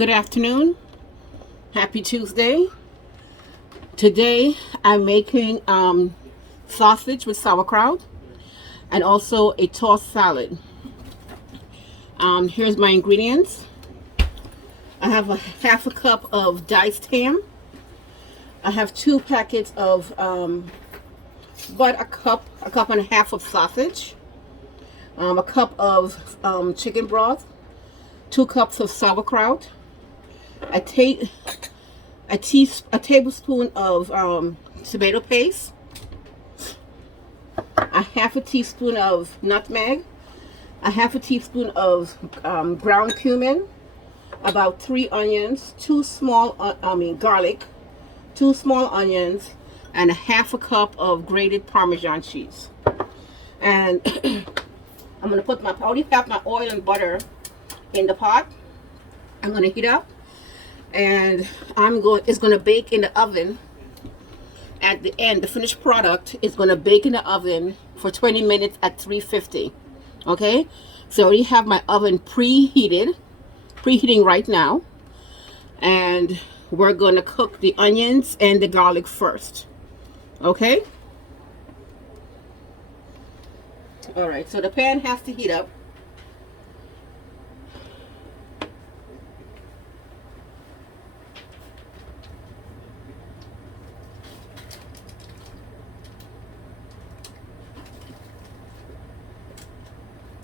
Good afternoon. Happy Tuesday. Today I'm making sausage with sauerkraut and also a tossed salad. Here's my ingredients. I have half a cup of diced ham. I have 2 packets of about a cup and a half of sausage, a cup of chicken broth, 2 cups of sauerkraut, a tablespoon of tomato paste, a half a teaspoon of nutmeg, a half a teaspoon of ground cumin, about 3 onions, 2 small garlic, 2 small onions, and a half a cup of grated Parmesan cheese. And I'm gonna put I already have my oil and butter in the pot. I'm gonna heat up, and it's gonna bake in the oven. At the end, the finished product is gonna bake in the oven for 20 minutes at 350. Okay, so I already have my oven preheating right now, and we're gonna cook the onions and the garlic first. Okay. All right, so the pan has to heat up.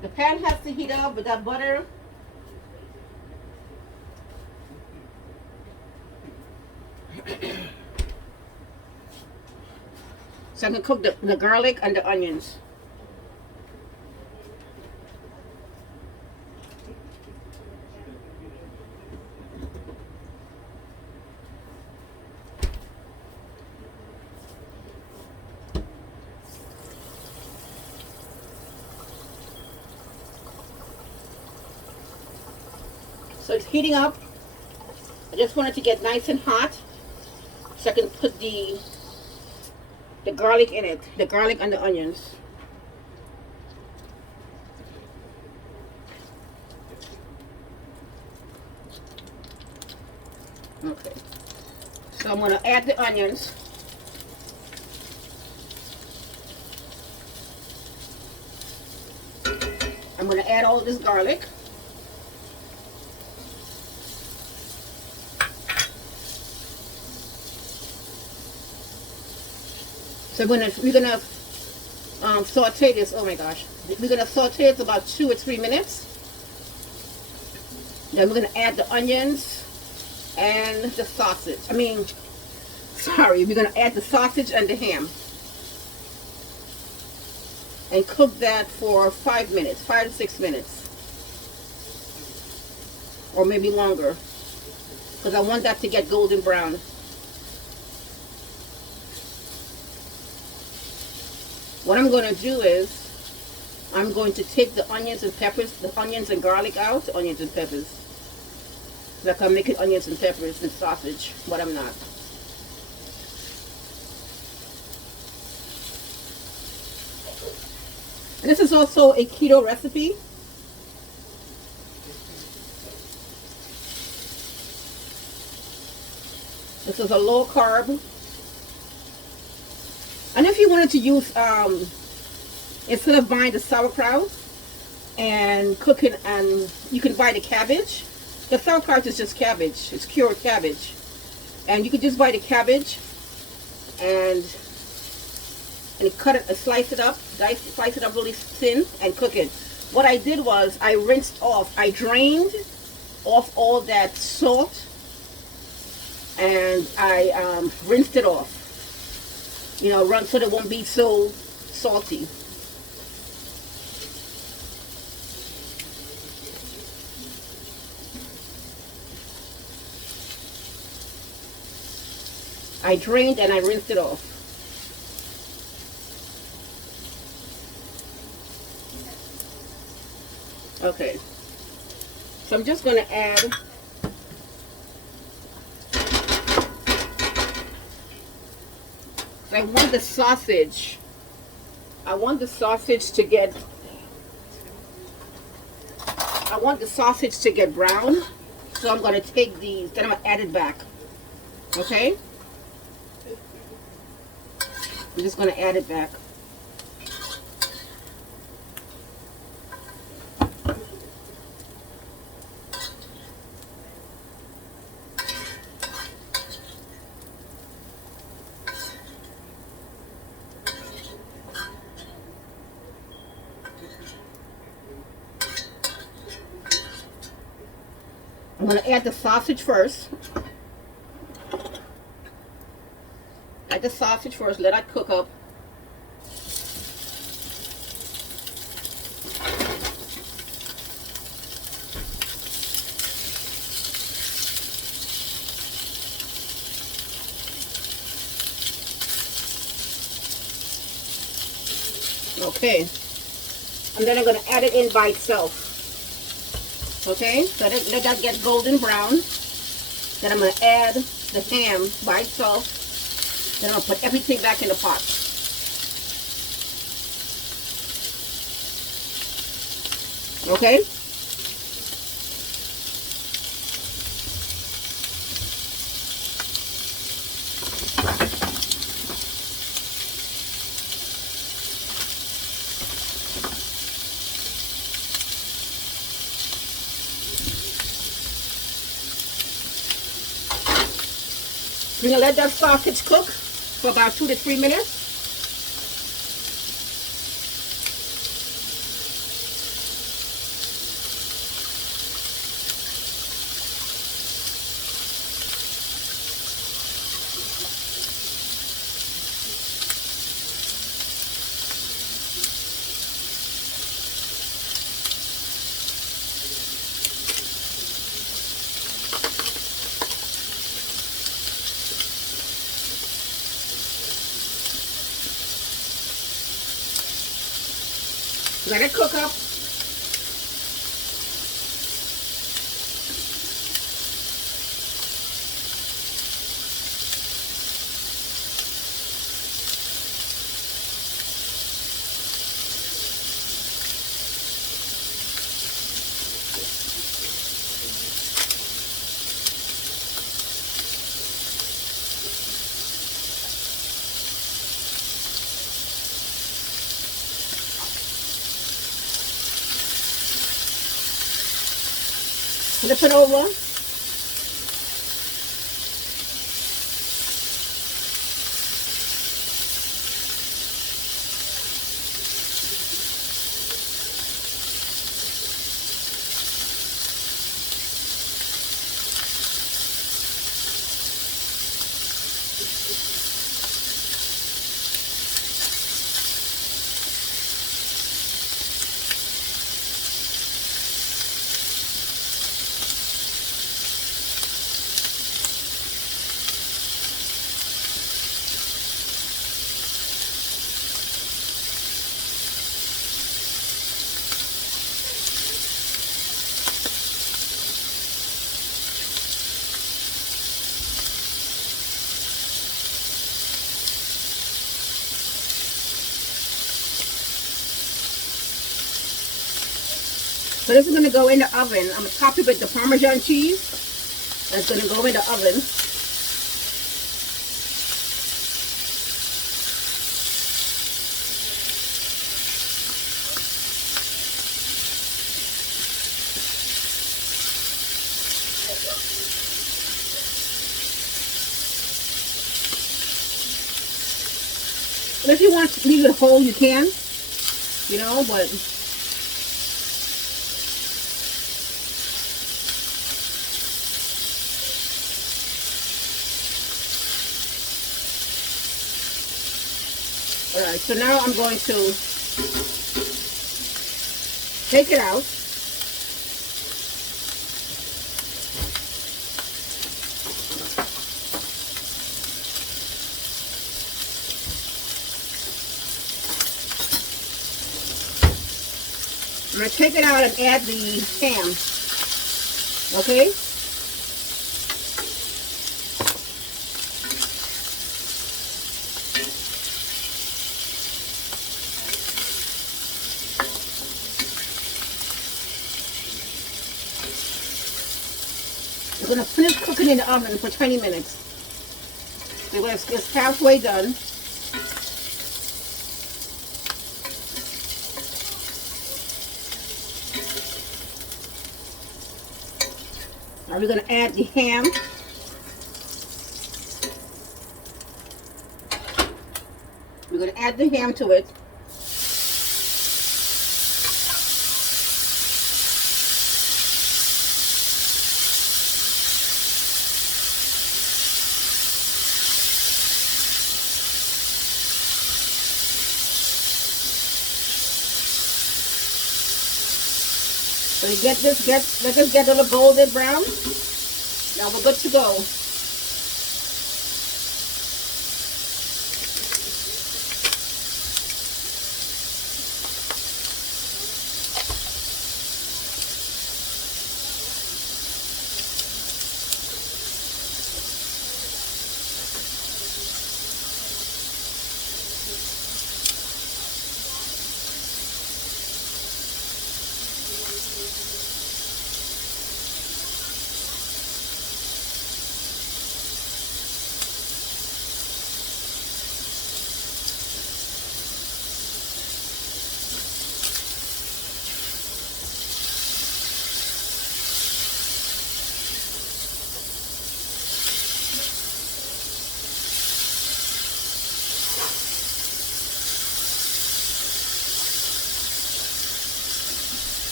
The pan has to heat up with that butter. So I can cook the garlic and the onions. So it's heating up. I just want it to get nice and hot so I can put the garlic in it, the garlic and the onions. Okay, so I'm going to add the onions. I'm going to add all this garlic. So we're gonna saute this. Oh my gosh, we're gonna saute it about 2 or 3 minutes. Then we're gonna add the onions and the sausage. We're gonna add the sausage and the ham, and cook that for 5 minutes, 5 to 6 minutes, or maybe longer, because I want that to get golden brown. What I'm going to do is I'm going to take the onions and peppers, the onions and garlic out, the onions and peppers. Like I'm making onions and peppers and sausage, but I'm not. And this is also a keto recipe. This is a low carb. And if you wanted to use, instead of buying the sauerkraut and cooking, and you can buy the cabbage. The sauerkraut is just cabbage. It's cured cabbage. And you could just buy the cabbage and cut it, slice it up really thin and cook it. What I did was I drained off all that salt, and I rinsed it off. Run so that it won't be so salty. I drained and I rinsed it off. Okay. So I'm just going to add I want the sausage to get brown. So I'm going to take these, then I'm going to add it back. Okay? I'm just going to add it back. I'm going to add the sausage first. Add the sausage first, let it cook up. Okay. And then I'm going to add it in by itself. Okay, so let that get golden brown. Then I'm going to add the ham by itself. Then I'm going to put everything back in the pot. Okay? We're going to let that sausage cook for about 2 to 3 minutes. Let it cook up. Flip it over. So this is going to go in the oven. I'm going to top it with the Parmesan cheese. That's going to go in the oven. And if you want to leave it whole, you can. You know, but alright, so now I'm going to take it out. I'm going to take it out and add the ham. Okay? We're going to finish cooking in the oven for 20 minutes. So it's halfway done. Now we're going to add the ham. We're going to add the ham to it. So you let this get a little golden brown. Now we're good to go.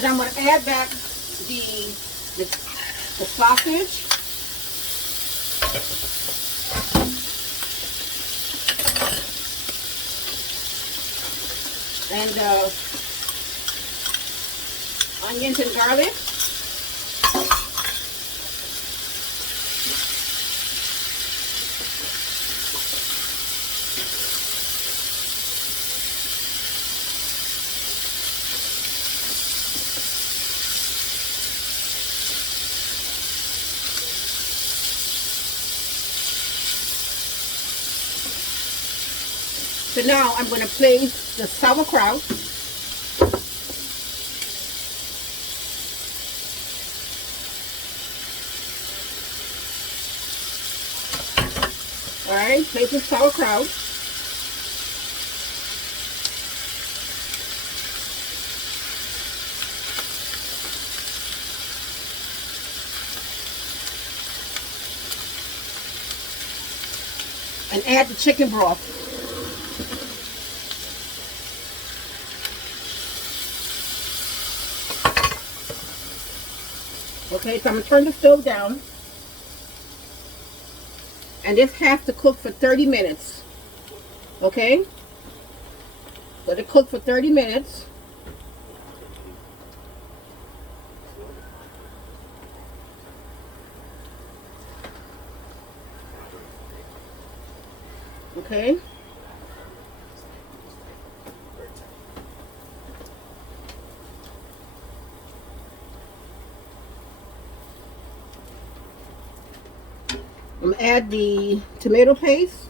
Then I'm going to add back the sausage. And onions and garlic. So now I'm going to place the sauerkraut. All right, place the sauerkraut. And add the chicken broth. Okay, so I'm going to turn the stove down. And this has to cook for 30 minutes. Okay? Let it cook for 30 minutes. Okay? I'm going to add the tomato paste.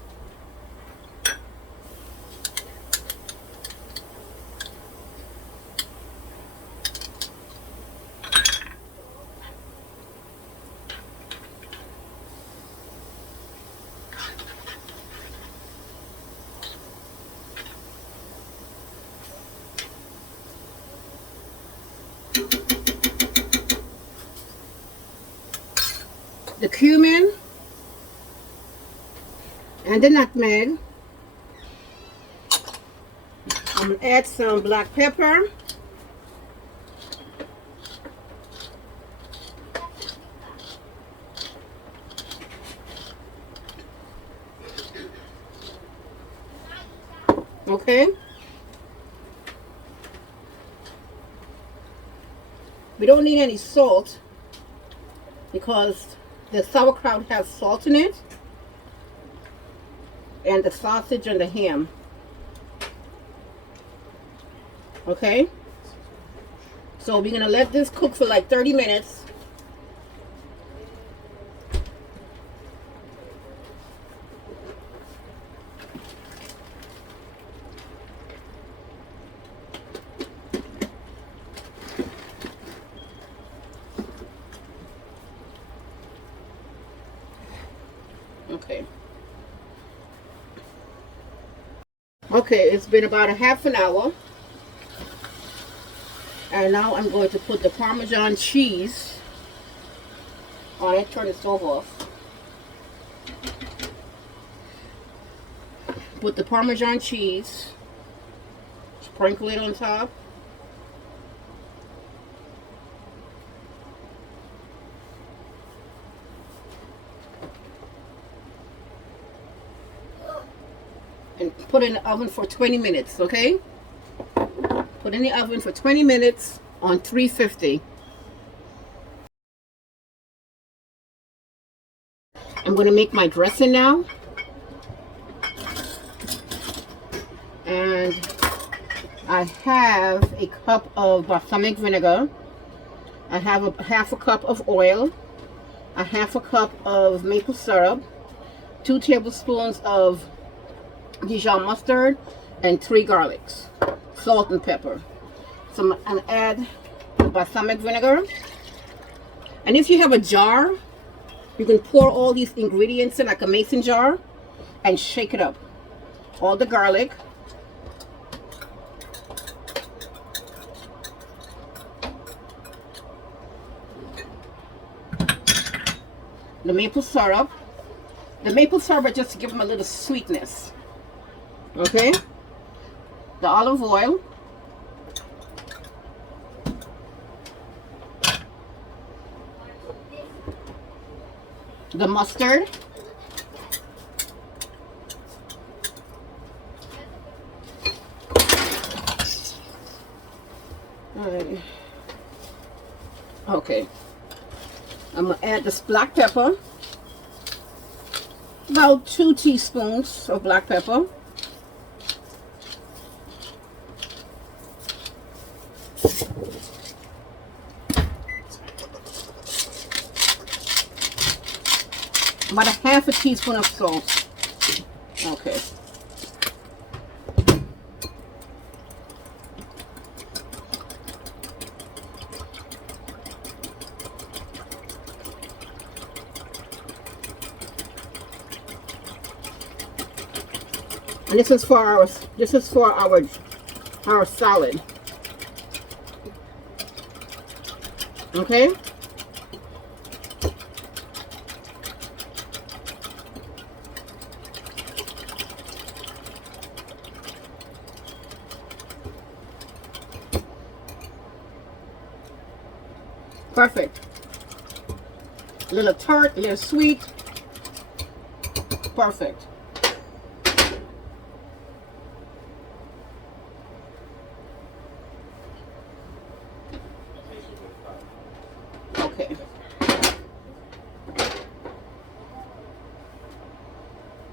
The cumin and the nutmeg, Add some black pepper. Okay. We don't need any salt because the sauerkraut has salt in it, and the sausage and the ham. Okay. So we're gonna let this cook for like 30 minutes. Okay. Okay, it's been about a half an hour. And now I'm going to put the Parmesan cheese on it. Turn the stove off. Put the Parmesan cheese. Sprinkle it on top. And put in the oven for 20 minutes, okay? Put in the oven for 20 minutes on 350. I'm going to make my dressing now. And I have a cup of balsamic vinegar. I have a half a cup of oil. A half a cup of maple syrup. 2 tablespoons of Dijon mustard. And 3 garlics. Salt and pepper. So I'm going to add the balsamic vinegar. And if you have a jar, you can pour all these ingredients in like a mason jar and shake it up. All the garlic. The maple syrup. The maple syrup just to give them a little sweetness. Okay? The olive oil. The mustard. Alright. Okay. I'm going to add this black pepper. About 2 teaspoons of black pepper. About a half a teaspoon of salt. Okay. And this is for our salad. Okay? Perfect. A little tart, a little sweet. Perfect. Okay.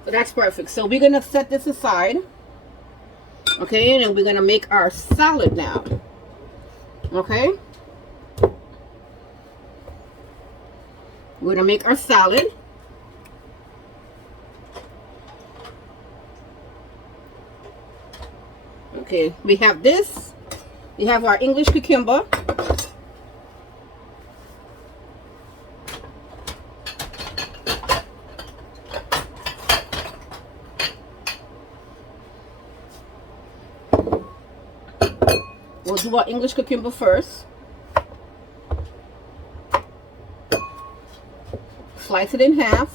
So that's perfect. So we're going to set this aside. Okay, and we're going to make our salad now. Okay? We're going to make our salad. Okay, we have this. We have our English cucumber. We'll do our English cucumber first. Slice it in half.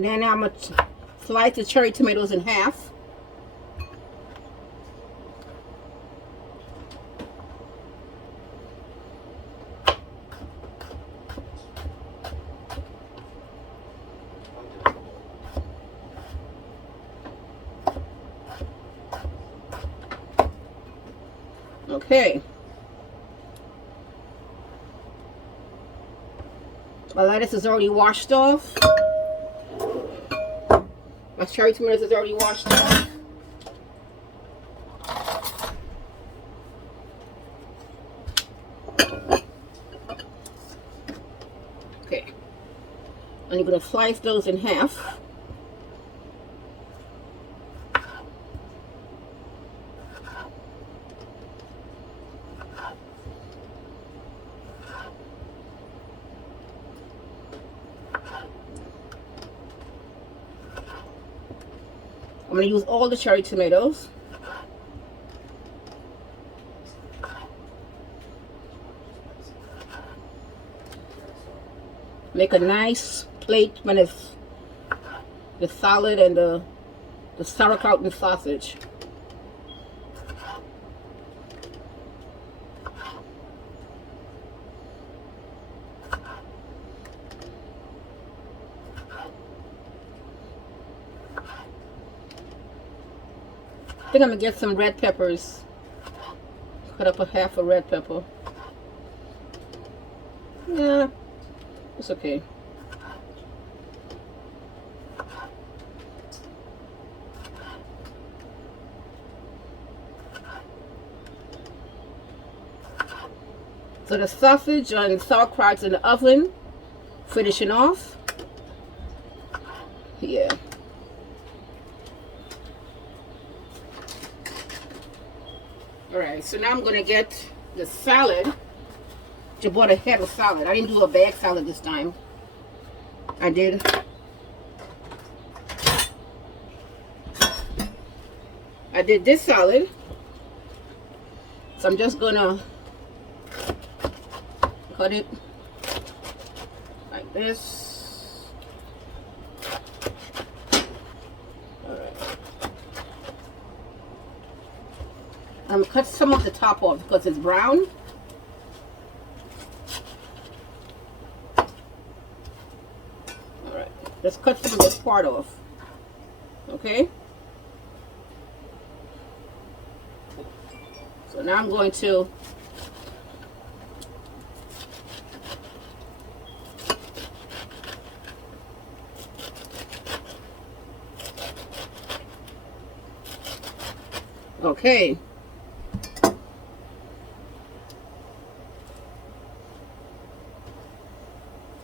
And then I'm going to slice the cherry tomatoes in half. Okay. My lettuce is already washed off. My cherry tomatoes is already washed off. Okay. And you're going to slice those in half. I'm going to use all the cherry tomatoes. Make a nice plate when it's the salad and the sauerkraut and sausage. I think I'm going to get some red peppers. Cut up a half a red pepper. Yeah, it's okay. So the sausage and sauerkraut's in the oven, finishing off. Yeah. Alright, so now I'm going to get the salad. I bought a head of salad. I didn't do a bag salad this time. I did. I did this salad. So I'm just going to cut it like this. Alright. I'm going to cut some of the top off because it's brown. Alright, let's cut some of this part off. Okay? So now I'm going to okay.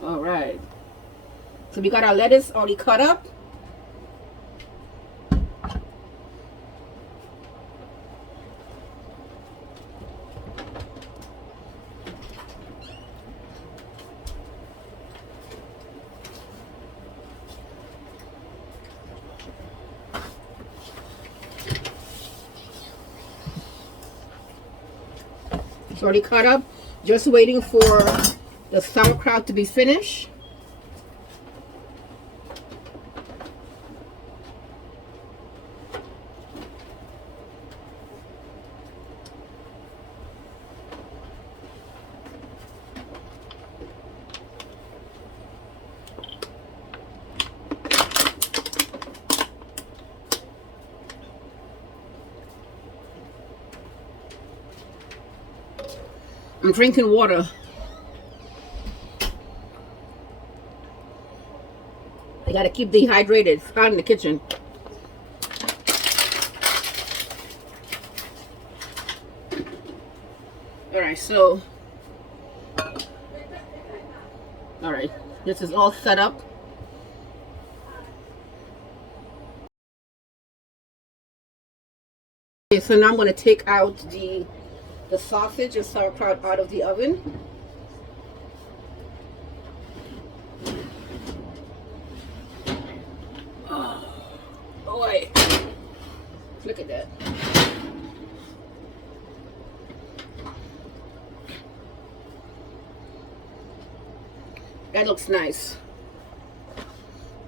All right. So we got our lettuce already cut up. It's already cut up. Just waiting for the sauerkraut to be finished. I'm drinking water. I gotta keep dehydrated. It's hot in the kitchen. Alright, so alright, this is all set up. Okay, so now I'm gonna take out the sausage and sauerkraut out of the oven. Oh boy, look at that. That looks nice.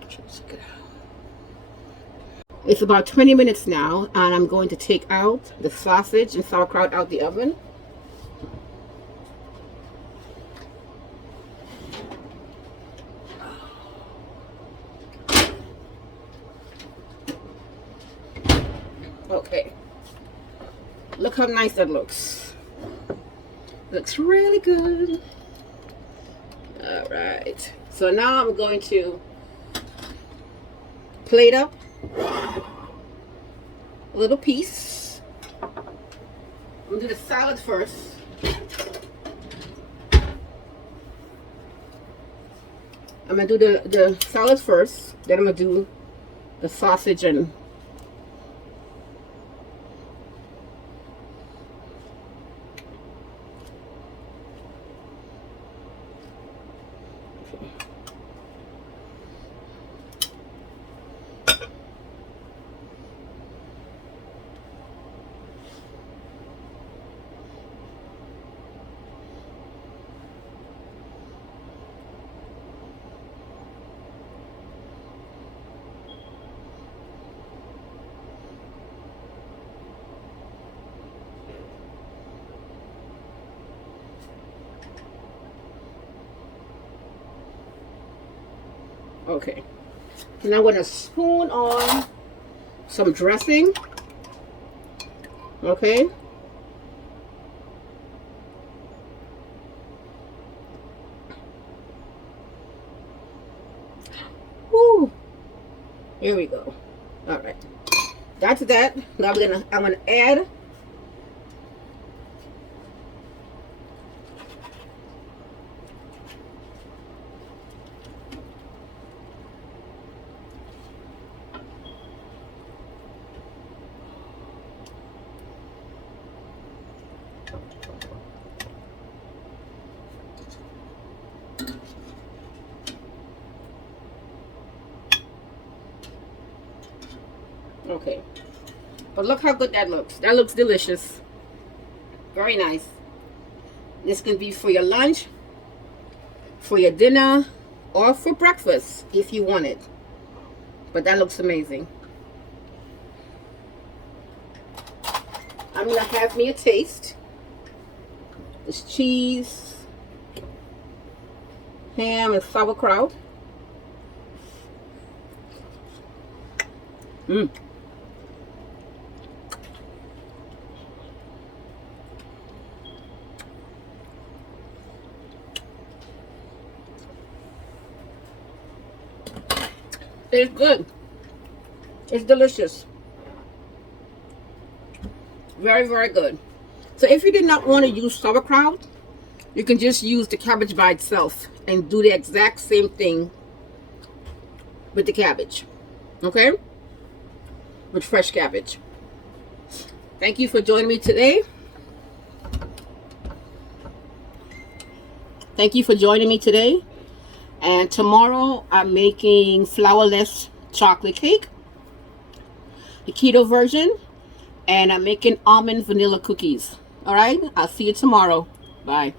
Just get It's about 20 minutes now, and I'm going to take out the sausage and sauerkraut out the oven. Okay, look how nice that looks. Looks really good. All right, so now I'm going to plate up a little piece. I'm gonna do the salad first. I'm gonna do the salad first, then I'm gonna do the sausage and okay. And I'm gonna spoon on some dressing. Okay. Woo. Here we go. All right. That's that. Now I'm gonna add okay. But look how good that looks. That looks delicious. Very nice. This can be for your lunch, for your dinner, or for breakfast if you want it. But that looks amazing. I'm gonna have me a taste. This cheese, ham, and sauerkraut. Mmm. It's good. It's delicious. Very, very good. So if you did not want to use sauerkraut, you can just use the cabbage by itself and do the exact same thing with the cabbage. Okay? With fresh cabbage. Thank you for joining me today. Thank you for joining me today. And tomorrow I'm making flourless chocolate cake, the keto version, and I'm making almond vanilla cookies. All right, I'll see you tomorrow. Bye.